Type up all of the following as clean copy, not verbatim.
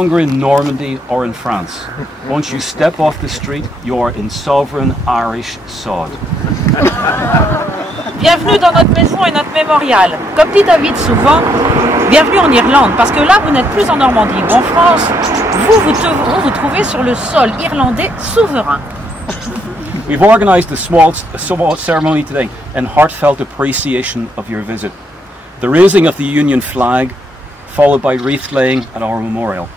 longer in Normandy or in France. Once you step off the street, you are in sovereign Irish sod. Bienvenue dans notre maison et notre mémorial. Comme dit David souvent, bienvenue en Irlande, parce que là, vous n'êtes plus en Normandie ou en France, vous trouvez sur le sol irlandais souverain. We've organised a small ceremony today in heartfelt appreciation of your visit. The raising of the Union flag, followed by wreath laying at our memorial.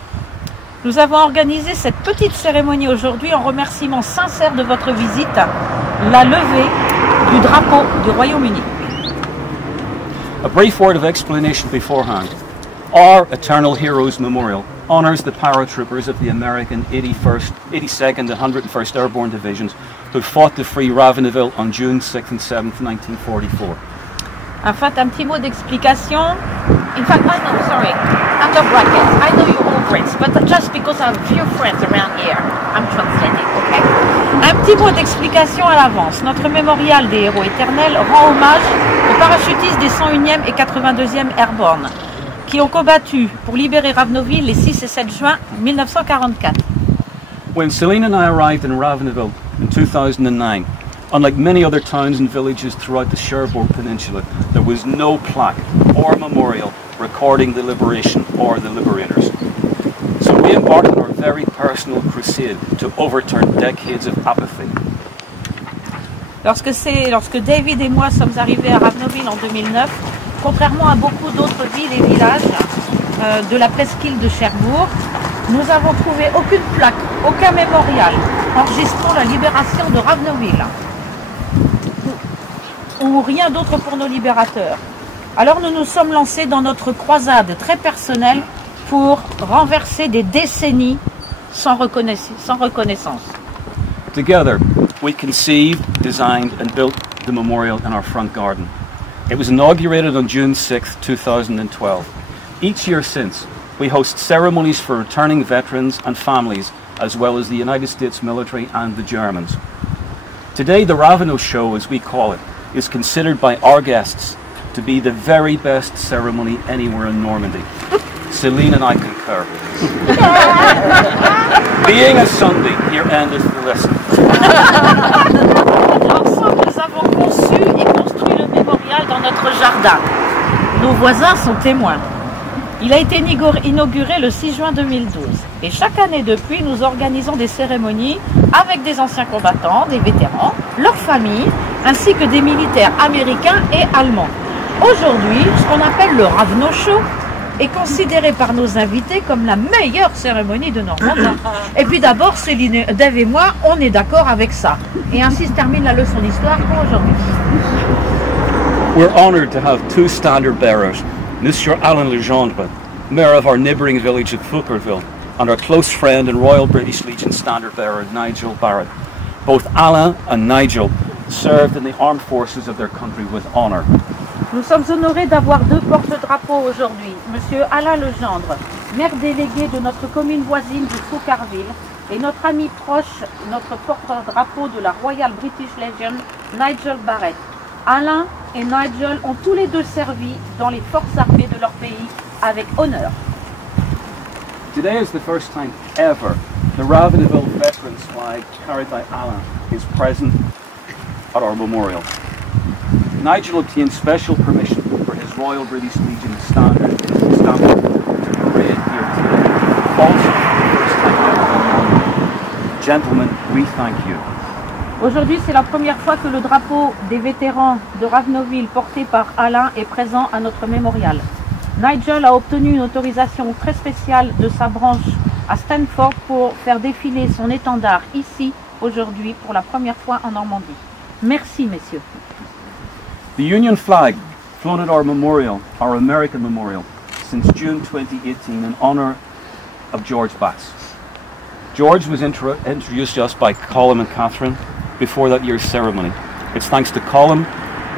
Nous avons organisé cette petite cérémonie aujourd'hui en remerciement sincère de votre visite, la levée du drapeau du Royaume-Uni. A brief word of explanation beforehand. Our Eternal Heroes Memorial honours the paratroopers of the American 82nd and 101st Airborne Divisions who fought to free Raveneville on June 6th and 7th, 1944. En fait, un petit mot d'explication. In fact, I know, sorry, under bracket, I know you're all friends, but just because I have a few friends around here, I'm translating, okay? Un petit mot d'explication à l'avance. Notre mémorial des héros éternels rend hommage aux parachutistes des 101e et 82e Airborne qui ont combattu pour libérer Raveneville les 6 et 7 juin 1944. When Celine and I arrived in Raveneville in 2009, unlike many other towns and villages throughout the Cherbourg Peninsula, there was no plaque or memorial recording the liberation or the liberators. So we embarked on our very personal crusade to overturn decades of apathy. Lorsque David et moi sommes arrivés à Raveneville en 2009, contrairement à beaucoup d'autres villes et villages de la presqu'île de Cherbourg, nous avons trouvé aucune plaque, aucun mémorial enregistrant la libération de Raveneville ou rien d'autre pour nos libérateurs. Alors nous nous sommes lancés dans notre croisade très personnelle pour renverser des décennies sans reconnaissance. Together, we conceived, designed and built the memorial in our front garden. It was inaugurated on June 6, 2012. Each year since, we host ceremonies for returning veterans and families, as well as the United States military and the Germans. Today, the Ravenel Show, as we call it, is considered by our guests to be the very best ceremony anywhere in Normandy. Celine and I concur. Being a Sunday, here endeth the lesson. Ensemble, nous avons conçu et construit le mémorial dans notre jardin. Nos voisins sont témoins. Il a été inauguré le 6 juin 2012. Et chaque année depuis, nous organisons des cérémonies avec des anciens combattants, des vétérans, leurs familles, ainsi que des militaires américains et allemands. Aujourd'hui, ce qu'on appelle le Ravenel Show est considéré par nos invités comme la meilleure cérémonie de Normandie. Et puis d'abord, Céline, Dave et moi, on est d'accord avec ça. Et ainsi se termine la leçon d'histoire pour aujourd'hui. We're honoured to have two standard bearers, Monsieur Alain Legendre, mayor of our neighbouring village of Fouquerville, and our close friend and Royal British Legion standard bearer, Nigel Barrett. Both Alain and Nigel served in the armed forces of their country with honour. Nous sommes honorés d'avoir deux porte-drapeaux aujourd'hui. Monsieur Alain Legendre, maire délégué de notre commune voisine de Fouquerville, et notre ami proche, notre porte-drapeau de la Royal British Legion, Nigel Barrett. Alain et Nigel ont tous les deux servi dans les forces armées de leur pays avec honneur. Today is the first time ever the Raveneville Veterans flag carried by Alain is present at our memorial. Nigel obtained special permission for his Royal British Legion standard to parade here today. Also, the first time ever. Gentlemen, we thank you. Aujourd'hui, c'est la première fois que le drapeau des vétérans de Raveneville porté par Alain est présent à notre mémorial. Nigel a obtenu une autorisation très spéciale de sa branche à Stanford pour faire défiler son étendard ici, aujourd'hui, pour la première fois en Normandie. Merci, messieurs. The Union flag floated our memorial, our American memorial, since June 2018 in honour of George Bass. George was introduced to us by Colin and Catherine before that year's ceremony. It's thanks to Colin,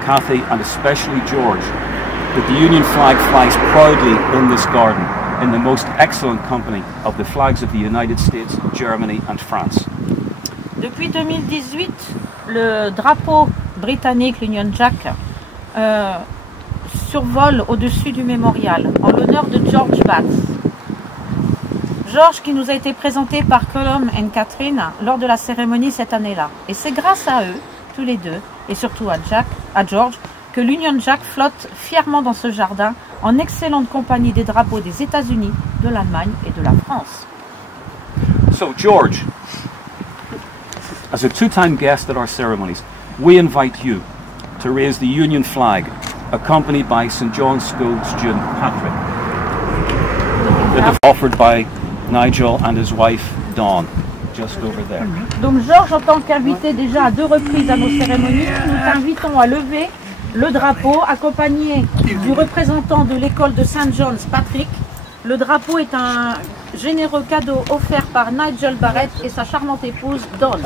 Cathy and especially George that the Union flag flies proudly in this garden in the most excellent company of the flags of the United States, Germany and France. Depuis 2018, le drapeau britannique, l'Union Jack, survole au-dessus du mémorial en l'honneur de George Bass. George qui nous a été présenté par Colum et Catherine lors de la cérémonie cette année-là. Et c'est grâce à eux, tous les deux, et surtout à George, que l'Union Jack flotte fièrement dans ce jardin en excellente compagnie des drapeaux des États-Unis, de l'Allemagne et de la France. So George, as a two-time guest at our ceremonies, we invite you to raise the Union flag, accompanied by St. John's School student Patrick. That is offered by Nigel and his wife Dawn, just over there. Donc Georges, en tant qu'invité déjà à 2 reprises à nos cérémonies, nous t'invitons à lever le drapeau accompagné du représentant de l'école de St. John's, Patrick. Le drapeau est un généreux cadeau offert par Nigel Barrett et sa charmante épouse Dawn.